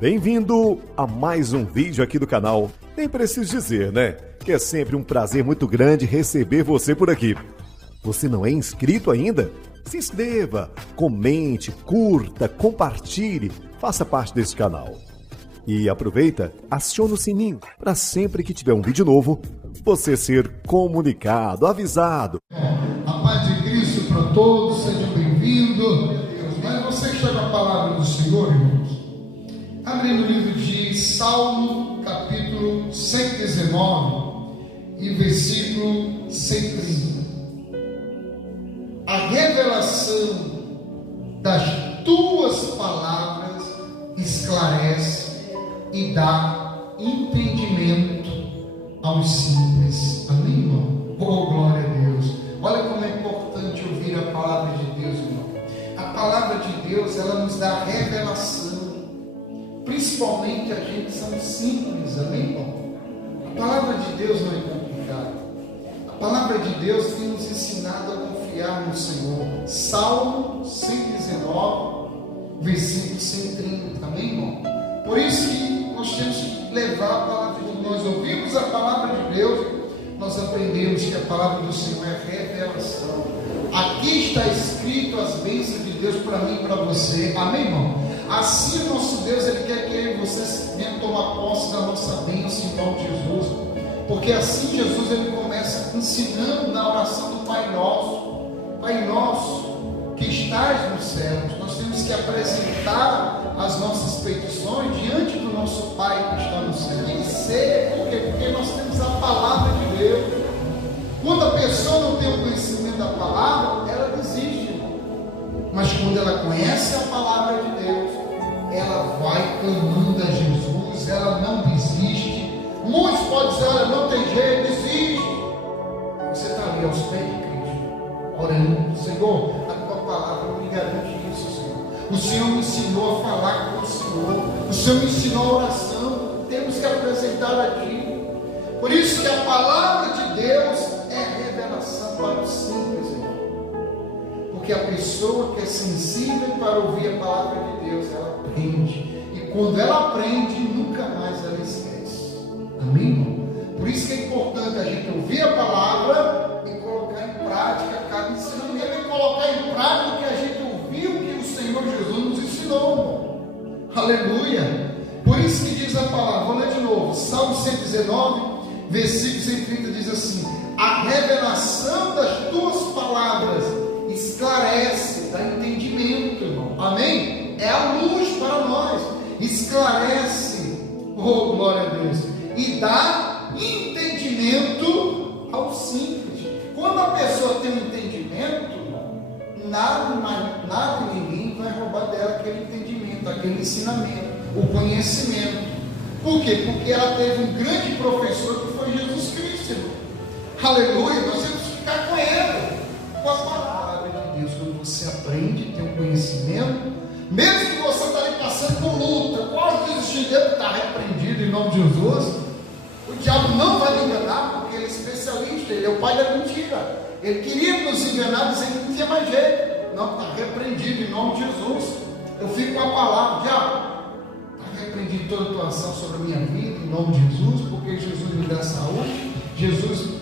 Bem-vindo a mais um vídeo aqui do canal. Nem preciso dizer, né? Que é sempre um prazer muito grande receber você por aqui. Você não é inscrito ainda? Se inscreva, comente, curta, compartilhe, faça parte desse canal. E aproveita, aciona o sininho para sempre que tiver um vídeo novo, você ser comunicado, avisado. A paz de Cristo para todos, sejam bem-vindos. Mas você que está com a palavra do Senhor, irmãos, abre no livro de Salmo, capítulo 119 e versículo 130. A revelação das tuas palavras esclarece e dá entendimento aos simples. Amém, irmão? Oh, glória a Deus. Olha como é importante ouvir a palavra de Deus, irmão. A palavra de Deus, ela nos dá revelação. Principalmente a gente são simples, amém, irmão? A palavra de Deus não é complicada. A palavra de Deus tem nos ensinado a confiar no Senhor. Salmo 119, versículo 130, amém, irmão? Por isso que nós temos que levar a palavra de Deus. Nós ouvimos a palavra de Deus, nós aprendemos que a palavra do Senhor é revelação. Aqui está escrito as bênçãos de Deus para mim e para você, amém, irmão? Assim o nosso Deus, Ele quer que eu e você venham tomar posse da nossa bênção em nome de Jesus, porque assim Jesus, Ele começa ensinando na oração do Pai Nosso, que estás nos céus. Nós temos que apresentar as nossas petições diante do nosso Pai que está no céu. Tem que ser, porque nós temos a palavra de Deus. Quando a pessoa não tem o conhecimento da palavra, ela desiste. Mas quando ela conhece a palavra de Deus, ela vai clamando a Jesus, ela não desiste. Muitos podem dizer: olha, não tem jeito, desiste. Você está ali aos pés de Cristo, orando: Senhor, a tua palavra me garante isso, Senhor. O Senhor me ensinou a falar com o Senhor, o Senhor me ensinou a oração. Temos que apresentar a Ti. Por isso que a palavra de Deus é revelação para os simples, irmão. Porque a pessoa que é sensível para ouvir a palavra de Deus, ela aprende. E quando ela aprende, nunca mais ela esquece. Amém, irmão? Por isso que é importante a gente ouvir a palavra e colocar em prática cada ensinamento, e colocar em prática o que a gente ouviu, que o Senhor Jesus nos ensinou, irmão. Aleluia! Por isso que diz a palavra, vou ler de novo, Salmo 119, versículo 130 diz assim: a revelação das tuas palavras esclarece, dá entendimento, irmão. Amém? É a luz para nós. Esclarece, oh glória a Deus, e dá entendimento ao simples. Quando a pessoa tem um entendimento, nada e ninguém vai roubar dela aquele entendimento, aquele ensinamento, o conhecimento. Por quê? Porque ela teve um grande professor que foi Jesus Cristo, irmão. Aleluia! Nós temos que ficar com ele, com a palavra de Deus. Quando você aprende, tem um conhecimento, mesmo que você está ali passando por luta, quase desistindo, está repreendido em nome de Jesus. O diabo não vai lhe enganar, porque ele é especialista, ele é o pai da mentira. Ele queria nos enganar, dizendo que não tinha mais jeito. Não, está repreendido em nome de Jesus. Eu fico com a palavra: diabo, está repreendido toda a tua ação sobre a minha vida, em nome de Jesus, porque Jesus me dá saúde, Jesus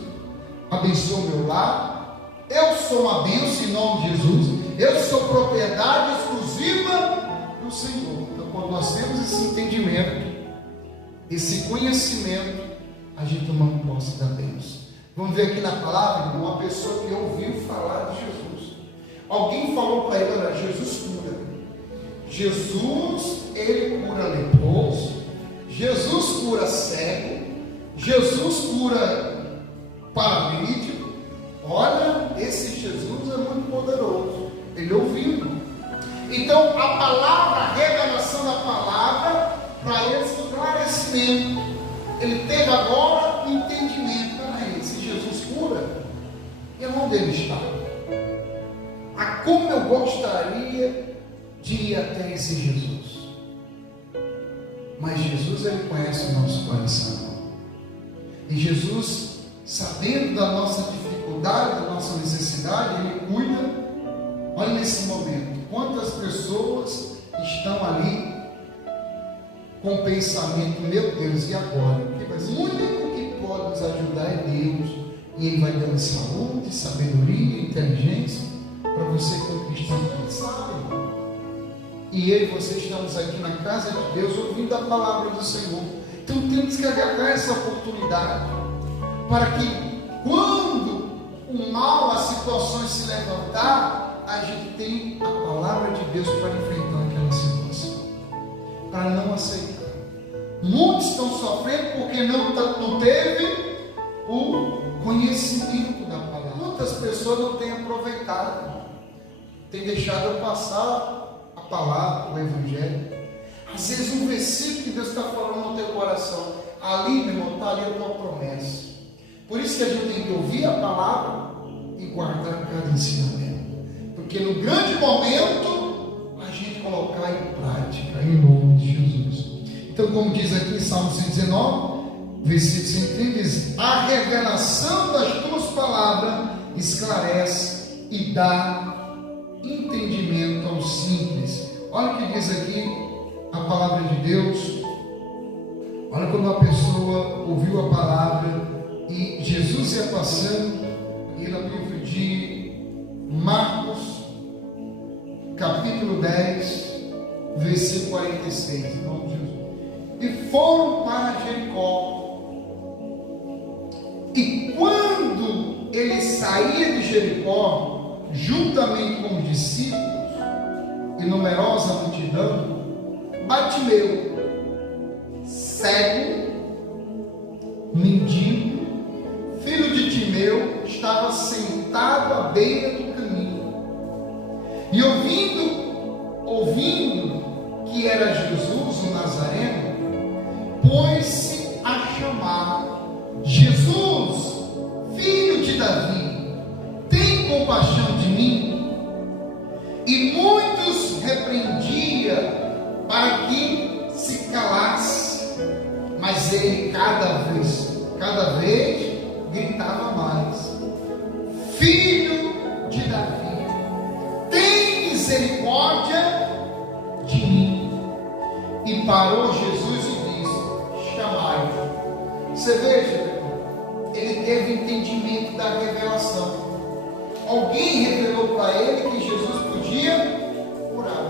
abençoa o meu lar, eu sou uma bênção em nome de Jesus, eu sou propriedade exclusiva do Senhor. Então, quando nós temos esse entendimento, esse conhecimento, a gente toma posse da bênção. Vamos ver aqui na palavra, uma pessoa que ouviu falar de Jesus. Alguém falou para ele: olha, Jesus cura. Jesus, ele cura leproso. Jesus cura cego. Jesus cura paralítico. Olha, esse Jesus é muito poderoso. Ele ouviu. Então, a palavra, a revelação da palavra, para ele, esclarecimento. Ele teve agora entendimento. Peraí, se Jesus cura, e onde ele está? Ah, como eu gostaria de ir até esse Jesus. Mas Jesus, ele conhece o nosso coração. E Jesus, sabendo da nossa dificuldade, da nossa necessidade, ele cuida. Olha nesse momento, quantas pessoas estão ali com o pensamento, meu Deus, e agora? O único que pode nos ajudar é Deus, e Ele vai dando saúde, sabedoria, inteligência, para você conquistar o que sabe. E eu e você estamos aqui na casa de Deus, ouvindo a palavra do Senhor. Então temos que agarrar essa oportunidade, para que quando o mal, as situações se levantar, a gente tem a palavra de Deus para enfrentar aquela situação, para não aceitar. Muitos estão sofrendo porque não teve o conhecimento da palavra. Muitas pessoas não têm aproveitado, têm deixado passar a palavra, o Evangelho. Às vezes um versículo que Deus está falando no teu coração, ali, meu irmão, está ali a tua promessa. Por isso que a gente tem que ouvir a palavra e guardar cada ensinamento, porque no grande momento a gente colocar em prática, em nome de Jesus. Então, como diz aqui em Salmo 119, versículo 130, diz: a revelação das tuas palavras esclarece e dá entendimento aos simples. Olha o que diz aqui a palavra de Deus. Olha quando uma pessoa ouviu a palavra e Jesus ia passando, e no livro de Marcos, capítulo 10, versículo 46, em nome de Jesus. E foram para Jericó. E quando ele saía de Jericó, juntamente com os discípulos e numerosa multidão, Bartimeu, cego, mendigo, filho de Timeu, estava sentado à beira do caminho. E ouvindo que era Jesus, o Nazareno, pôs-se a chamar: Jesus, filho de Davi, tem compaixão de mim. E muitos repreendia para que se calasse, mas ele cada vez gritava mais: Filho de Davi, tem misericórdia de mim. E parou Jesus e disse: chamai-o. Você veja, ele teve entendimento da revelação. Alguém revelou para ele que Jesus podia curar.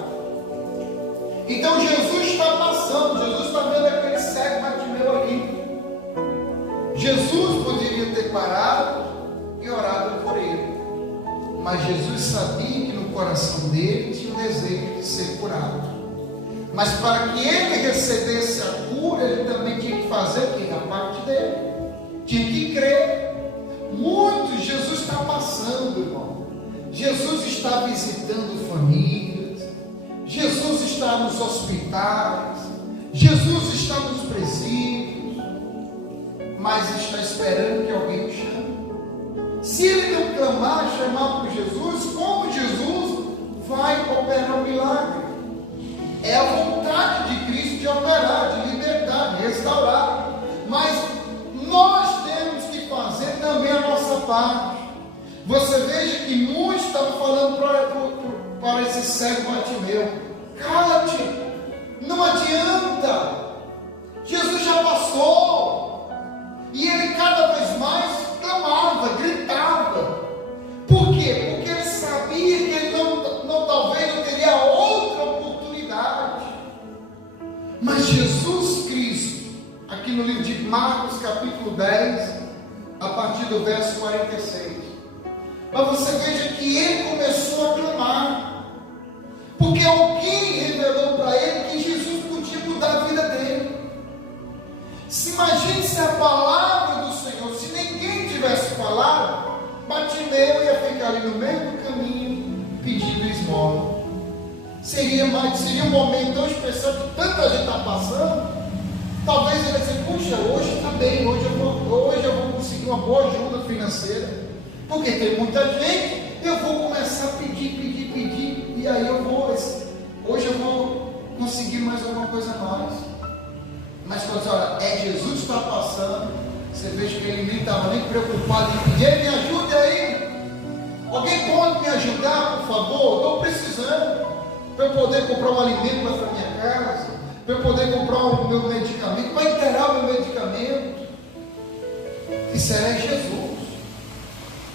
Então Jesus está passando, Jesus está vendo aquele cego Bartimeu ali. Jesus poderia ter parado e orado por ele, mas Jesus sabia que no coração dele tinha o desejo de ser curado. Mas para que ele recebesse a cura, ele também tinha que fazer o que? A parte dele, tinha que crer. Muitos, Jesus está passando, irmão. Jesus está visitando famílias, Jesus está nos hospitais, Jesus está nos presídios, mas está esperando que alguém o chame. Se ele não clamar, chamar por Jesus, como Jesus vai operar um milagre? É a vontade de Cristo de operar, de libertar, de restaurar. Mas nós temos que fazer também a nossa parte. Você veja que muitos estavam falando para esse cego Bartimeu: cala-te, não adianta, Jesus já passou. E ele cada vez mais clamava, gritava. Por quê? Porque ele sabia que ele talvez não teria outra oportunidade. Mas Jesus Cristo, aqui no livro de Marcos, capítulo 10, a partir do verso 46, mas você veja que ele começou a clamar, porque alguém revelou para ele que Jesus podia mudar a vida dele. Se imagine se a palavra do Senhor, se ninguém tivesse falado, Bartimeu ia ficar ali no meio do caminho pedindo esmola. Seria um momento tão especial que tanta gente está passando. Talvez ele dizer: puxa, hoje está bem, hoje eu vou conseguir uma boa ajuda financeira, porque tem muita gente, eu vou começar a pedir, e aí hoje eu vou conseguir mais alguma coisa a mais. Mas quando você olha, Jesus que está passando, você veja que ele nem estava nem preocupado em pedir: me ajude aí, alguém pode me ajudar, por favor? Estou precisando, para eu poder comprar um alimento para a minha casa, para eu poder comprar o meu medicamento, para inteirar o meu medicamento. Isso era Jesus.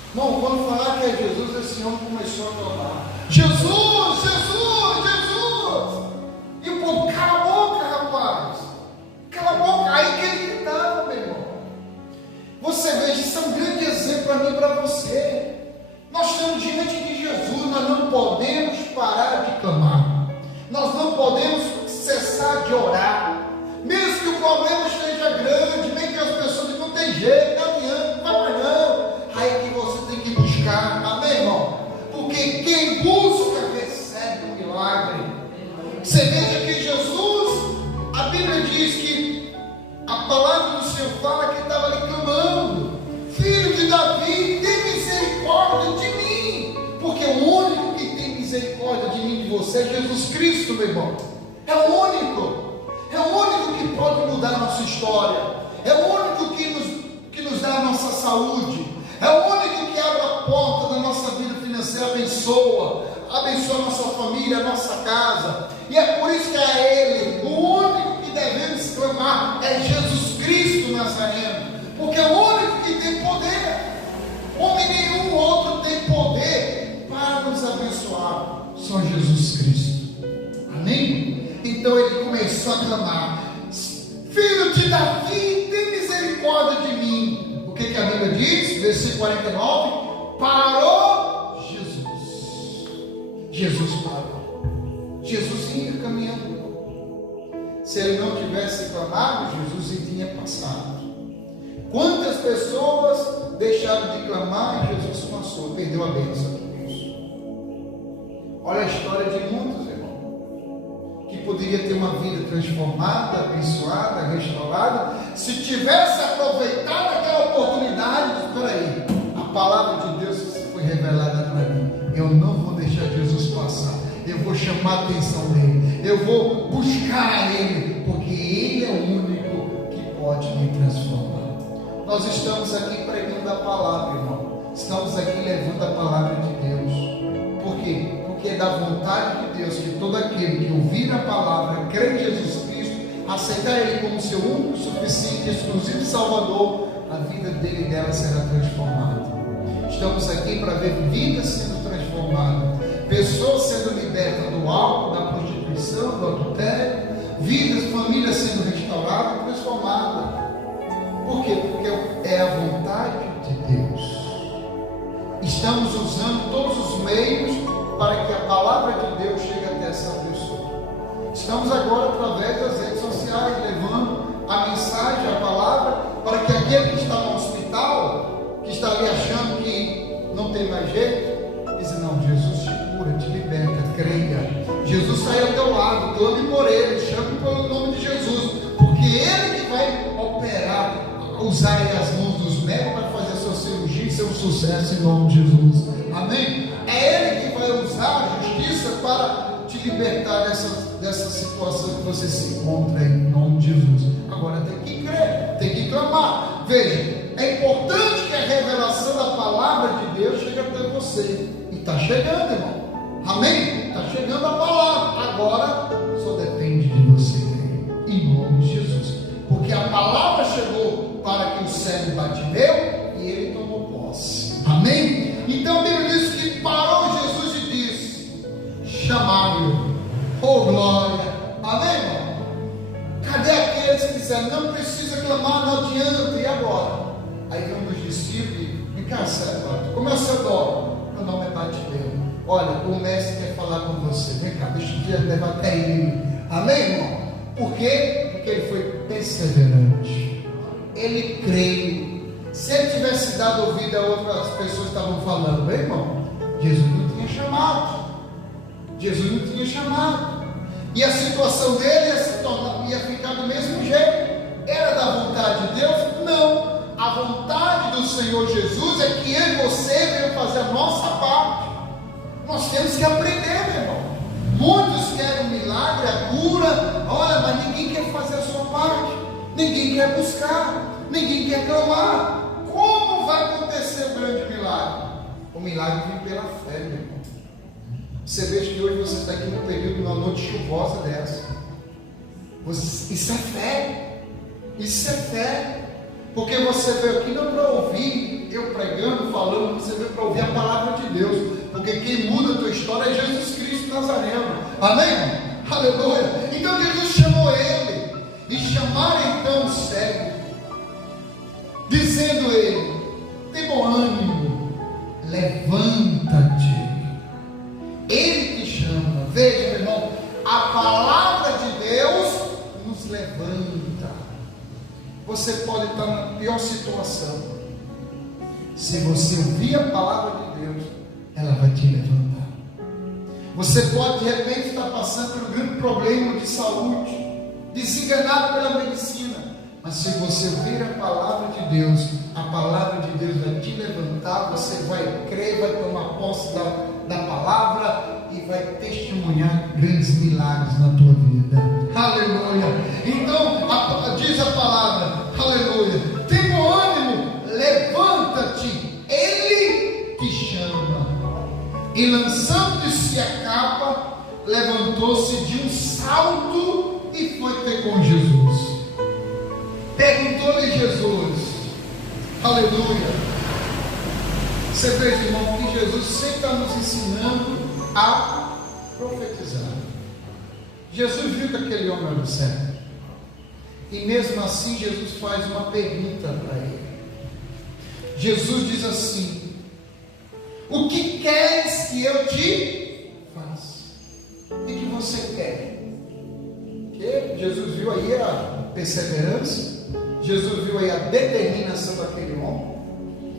Irmão, quando falar que é Jesus, esse homem começou a clamar: Jesus, Jesus, Jesus! E o povo: cala a boca, rapaz, cala a boca. Aí que ele gritava, meu irmão. Você veja, isso é um grande exemplo para mim e para você. Nós estamos diante de Jesus, nós não podemos parar de clamar, nós não podemos cessar de orar, mesmo que o problema esteja grande, mesmo que as pessoas dizem: não tem jeito, não adianta, não vai mais não. Aí é que você tem que buscar, amém, irmão? Porque quem busca recebe um milagre. Você veja que Jesus, a Bíblia diz que a palavra do Senhor fala que estava ali clamando: filho de Davi, tem misericórdia de mim. Porque o único que tem misericórdia de mim e de você é Jesus Cristo, meu irmão. É o único. É o único que pode mudar a nossa história. É o único que nos dá a nossa saúde. É o único que abre a porta da nossa vida financeira, abençoa a nossa família, a nossa casa. E é por isso que é Ele, o único que devemos clamar é Jesus Cristo Nazareno, porque é o único que tem poder. Homem nenhum outro tem poder para nos abençoar, só Jesus Cristo. Amém? Então ele começou a clamar: filho de Davi, tem misericórdia de mim. O que a Bíblia diz? Versículo 49: parou Jesus. Jesus parou. Jesus ia caminhando. Se ele não tivesse clamado, Jesus tinha passado. Quantas pessoas deixaram de clamar e Jesus passou, perdeu a bênção de Deus? Olha a história de muitos, irmão, que poderia ter uma vida transformada, abençoada, restaurada, se tivesse aproveitado aquela oportunidade. Espera aí, a palavra de Deus foi revelada para mim. Eu não vou deixar Jesus passar. Eu vou chamar a atenção dele. Eu vou buscar ele, porque ele é o único que pode me transformar. Nós estamos aqui pregando a palavra, irmão. Estamos aqui levando a palavra de Deus. Por quê? Porque é da vontade de Deus que todo aquele que ouvir a palavra, crer em Jesus Cristo, aceitar Ele como seu único, suficiente, exclusivo Salvador, a vida dele e dela será transformada. Estamos aqui para ver vidas sendo transformadas, pessoas sendo libertas do álcool, da prostituição, do adultério, vidas, famílias sendo restauradas e transformadas. Por quê? Porque é a vontade de Deus. Estamos usando todos os meios para que a palavra de Deus chegue até essa pessoa. Estamos agora, através das redes sociais, levando a mensagem, a palavra, para que aquele que está no hospital, que está ali achando que não tem mais jeito, diz: não, Jesus te cura, te liberta, creia. Jesus está aí ao teu lado, clame por ele, chame pelo nome de Jesus, porque ele que vai operar, usar as mãos dos médicos para fazer a sua cirurgia e seu sucesso em nome de Jesus. Amém? É ele que vai usar a justiça para te libertar dessa situação que você se encontra em nome de Jesus. Agora tem que crer, tem que clamar. Veja, é importante que a revelação da palavra de Deus chegue até você. E está chegando, irmão. Amém? Está chegando a palavra. Agora só depende de você crer em nome de Jesus. Porque a palavra chegou para que o cego bateu e ele tomou posse. Amém? Então a Bíblia diz que parou Jesus e disse: chamaram-o. Oh glória. Amém, irmão? Cadê aqueles que disseram: não precisa clamar, não adianta, e agora? Aí vem um dos discípulos e: vem cá, servo, como é o seu nome? Meu nome é Bartimeu. Olha, o mestre quer falar com você. Vem cá, deixa eu levar até ele. Amém, irmão? Por quê? Porque ele foi perseverante. Ele creu. Se ele tivesse dado ouvido a outras pessoas que estavam falando, meu irmão, Jesus não tinha chamado. Jesus não tinha chamado. E a situação dele ia ficar do mesmo jeito. Era da vontade de Deus? Não. A vontade do Senhor Jesus é que eu e você venham fazer a nossa parte. Nós temos que aprender, meu irmão. Muitos querem um milagre, a cura. Olha, mas ninguém quer fazer a sua parte. Ninguém quer buscar. Ninguém quer clamar. Como vai acontecer o grande milagre? O milagre vem pela fé, meu irmão. Você veja que hoje você está aqui no período de uma noite chuvosa dessa. Isso é fé. Isso é fé. Porque você veio aqui não para ouvir eu pregando, falando, você veio para ouvir a palavra de Deus. Porque quem muda a tua história é Jesus Cristo Nazareno. Amém? Aleluia. Então Jesus chamou ele. E chamaram então o cego, dizendo ele: tem bom ânimo, levanta-te. Ele te chama. Veja, meu irmão, a palavra de Deus nos levanta. Você pode estar na pior situação. Se você ouvir a palavra de Deus, ela vai te levantar. Você pode de repente estar passando por um grande problema de saúde, desenganado pela medicina. Mas se você ouvir a palavra de Deus, a palavra de Deus vai te levantar. Você vai crer, vai tomar posse da palavra e vai testemunhar grandes milagres na tua vida. Aleluia. Então diz a palavra, aleluia: tem bom ânimo, levanta-te, ele te chama. E lançando de si a capa, levantou-se de um salto e foi ter com Jesus. Perguntou-lhe Jesus, aleluia. Você vê, irmão, que Jesus sempre está nos ensinando a profetizar. Jesus viu que aquele homem era cego, e mesmo assim Jesus faz uma pergunta para ele. Jesus diz assim: o que queres que eu te faça? O que você quer? Que Jesus viu aí a perseverança, Jesus viu aí a determinação daquele homem.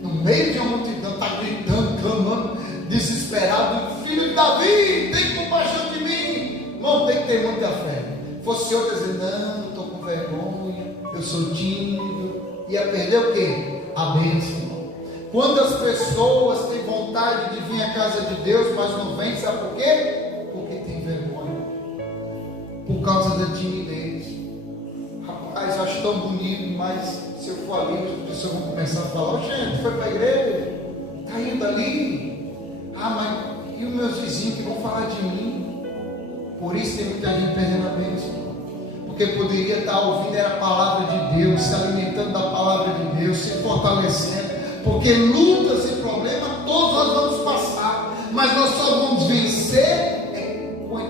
No meio de uma multidão, está gritando, clamando, desesperado: filho de Davi, tem compaixão de mim. Irmão, tem que ter muita fé. Fosse outro dizer: não, estou com vergonha, eu sou tímido, ia perder o quê? A bênção. Quantas pessoas têm vontade de vir à casa de Deus, mas não vêm, sabe por quê? Porque tem vergonha, por causa da timidez. Rapaz, acho tão bonito, mas se eu for ali, as pessoas vão começar a falar: gente, foi para a igreja, está indo ali, mas e os meus vizinhos que vão falar de mim? Por isso tem muita gente perdendo a bênção, porque poderia estar ouvindo a palavra de Deus, se alimentando da palavra de Deus, se fortalecendo, porque lutas e problemas todos nós vamos passar, mas nós só vamos vencer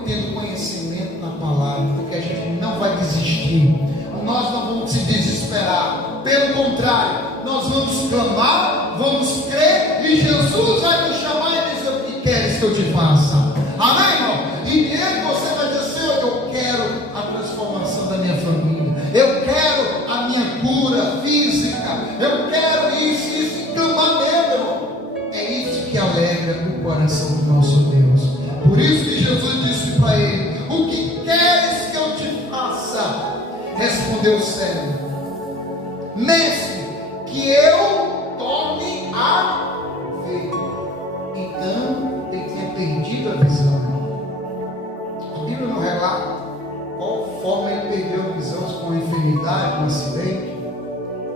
tendo conhecimento na palavra, porque a gente não vai desistir, nós não vamos se desesperar, pelo contrário, nós vamos clamar, vamos crer, e Jesus vai nos chamar e dizer: o que queres que eu te faça? Amém, irmão? E ele, você vai dizer: Senhor, eu quero a transformação da minha família, eu quero a minha cura física, eu quero isso, clamar mesmo, irmão. É isso que alegra o coração do nosso Deus. Por isso que Jesus disse para ele: o que queres que eu te faça? Respondeu o cego: mestre, que eu torne a ver. Então ele tinha perdido a visão. A Bíblia não relata qual forma ele perdeu a visão, com uma enfermidade, um acidente,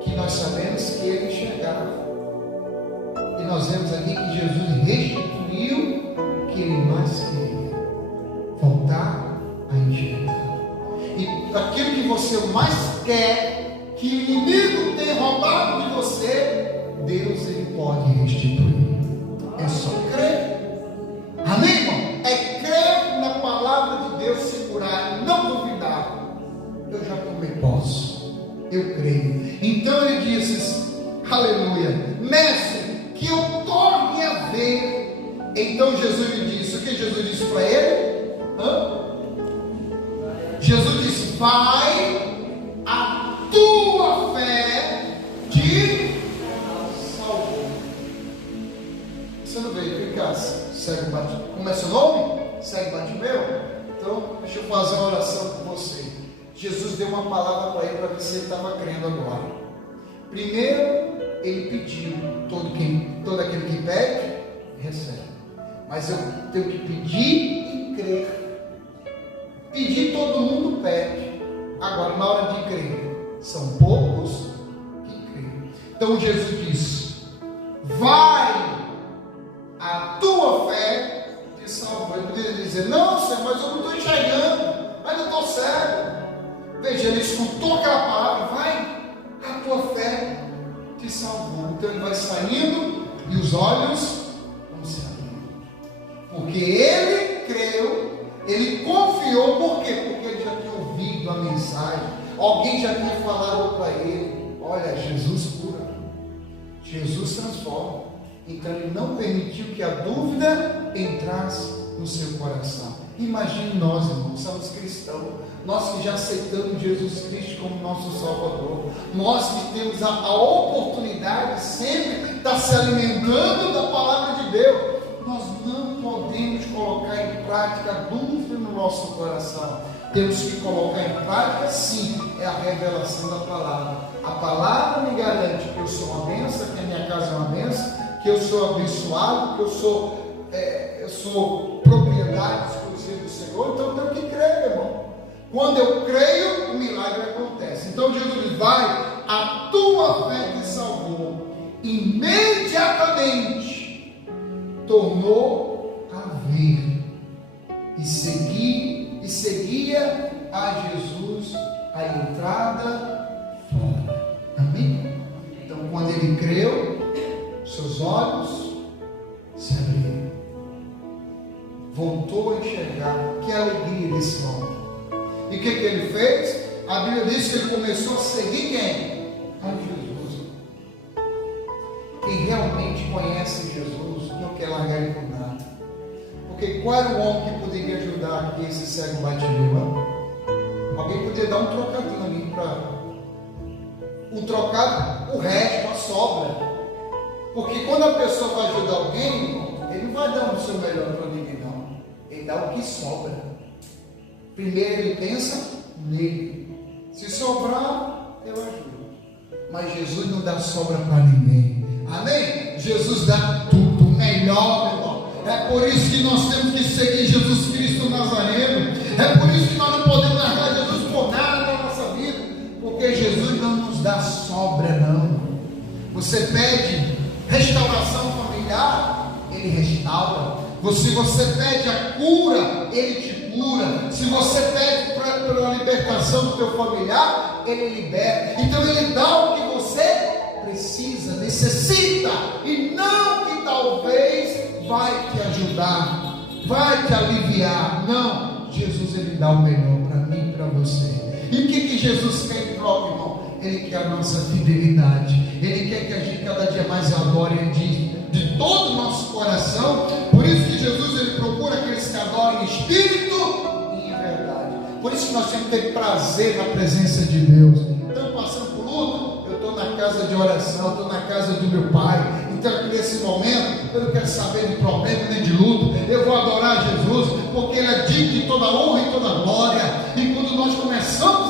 que nós sabemos que ele enxergava. E nós vemos aqui que Jesus restituiu o que ele mais queria: voltar a enxergar. E aquilo que você mais quer, que o inimigo tem roubado de você, Deus ele pode restituir. É só crer. Amém, irmão? É crer na palavra de Deus, segurar e não duvidar. Eu já tomei posse, eu creio. Então ele disse: aleluia, mestre, que eu torne a ver. Então Jesus lhe disse: o que Jesus disse para ele? Jesus disse: vai, a tua fé te salvou. Você não veio ficar cego Bartimeu? Como é seu nome? Cego Bartimeu? Então, deixa eu fazer uma oração com você. Jesus deu uma palavra para ele, para ver se ele estava crendo agora. Primeiro, ele pediu: todo aquele que pede, recebe. Mas eu tenho que pedir e crer. Pedir todo mundo pede. Agora, na hora de crer, são poucos que creem. Então Jesus disse: vai, a tua fé te salvou. Ele poderia dizer: não, Senhor, mas eu não estou enxergando, mas eu estou cego. ele escutou aquela palavra, vai, a tua fé te salvou. Então ele vai saindo e os olhos vão se abrindo. Porque ele creu, ele confiou, por quê? Porque ele já tinha ouvido a mensagem, alguém já tinha falado para ele, olha, Jesus cura, Jesus transforma. Então ele não permitiu que a dúvida entrasse no seu coração. Imagine nós, irmãos, somos cristãos, nós que já aceitamos Jesus Cristo como nosso Salvador, nós que temos a oportunidade sempre de estar se alimentando da palavra de Deus, nós não podemos colocar em prática a dúvida no nosso coração. Temos que colocar em prática, sim, é a revelação da palavra. A palavra me garante que eu sou uma bênção, que a minha casa é uma bênção, que eu sou abençoado, que eu sou propriedade exclusiva do Senhor. Então eu tenho que crer, meu irmão. Quando eu creio, o milagre acontece. Então Jesus diz, vai, a tua fé te salvou. Imediatamente tornou a ver e seguia a Jesus a entrada fora. Amém? Então quando ele creu, seus olhos se abriram, voltou a enxergar. Que alegria desse homem! E o que ele fez? A Bíblia diz que ele começou a seguir quem? A Jesus. Quem realmente conhece Jesus não quer largar ele por nada. Porque qual era o homem que poderia ajudar aqui esse cego Bartimeu? Alguém poderia dar um trocadinho ali para um trocado, o resto, a sobra. Porque quando a pessoa vai ajudar alguém, ele não vai dar o seu melhor para ninguém, não. Ele dá o que sobra. Primeiro ele pensa nele. Se sobrar, eu ajudo. Mas Jesus não dá sobra para ninguém. Amém? Jesus dá tudo melhor, meu irmão. É por isso que nós temos que seguir Jesus Cristo Nazareno. É por isso que nós não podemos largar Jesus por nada na nossa vida. Porque Jesus não nos dá sobra, não. Você pede restauração familiar, Ele restaura. Se você pede a cura, Ele te cura. Se você pede pela libertação do teu familiar, Ele liberta. Então Ele dá o que você precisa, necessita, e não que talvez vai te ajudar, vai te aliviar. Não, Jesus Ele dá o melhor para mim e para você. E o que Jesus quer em troca, irmão? Ele quer a nossa fidelidade. Ele quer que a gente cada dia mais adore Ele de todo o nosso coração. Por isso que Jesus ele procura aqueles que adorem em espírito e em verdade. Por isso que nós temos que ter prazer na presença de Deus. Estamos passando por luto, eu estou na casa de oração, estou na casa do meu Pai. Então nesse momento eu não quero saber de problema nem de luto. Eu vou adorar Jesus, porque Ele é digno de toda honra e toda glória. E quando nós começamos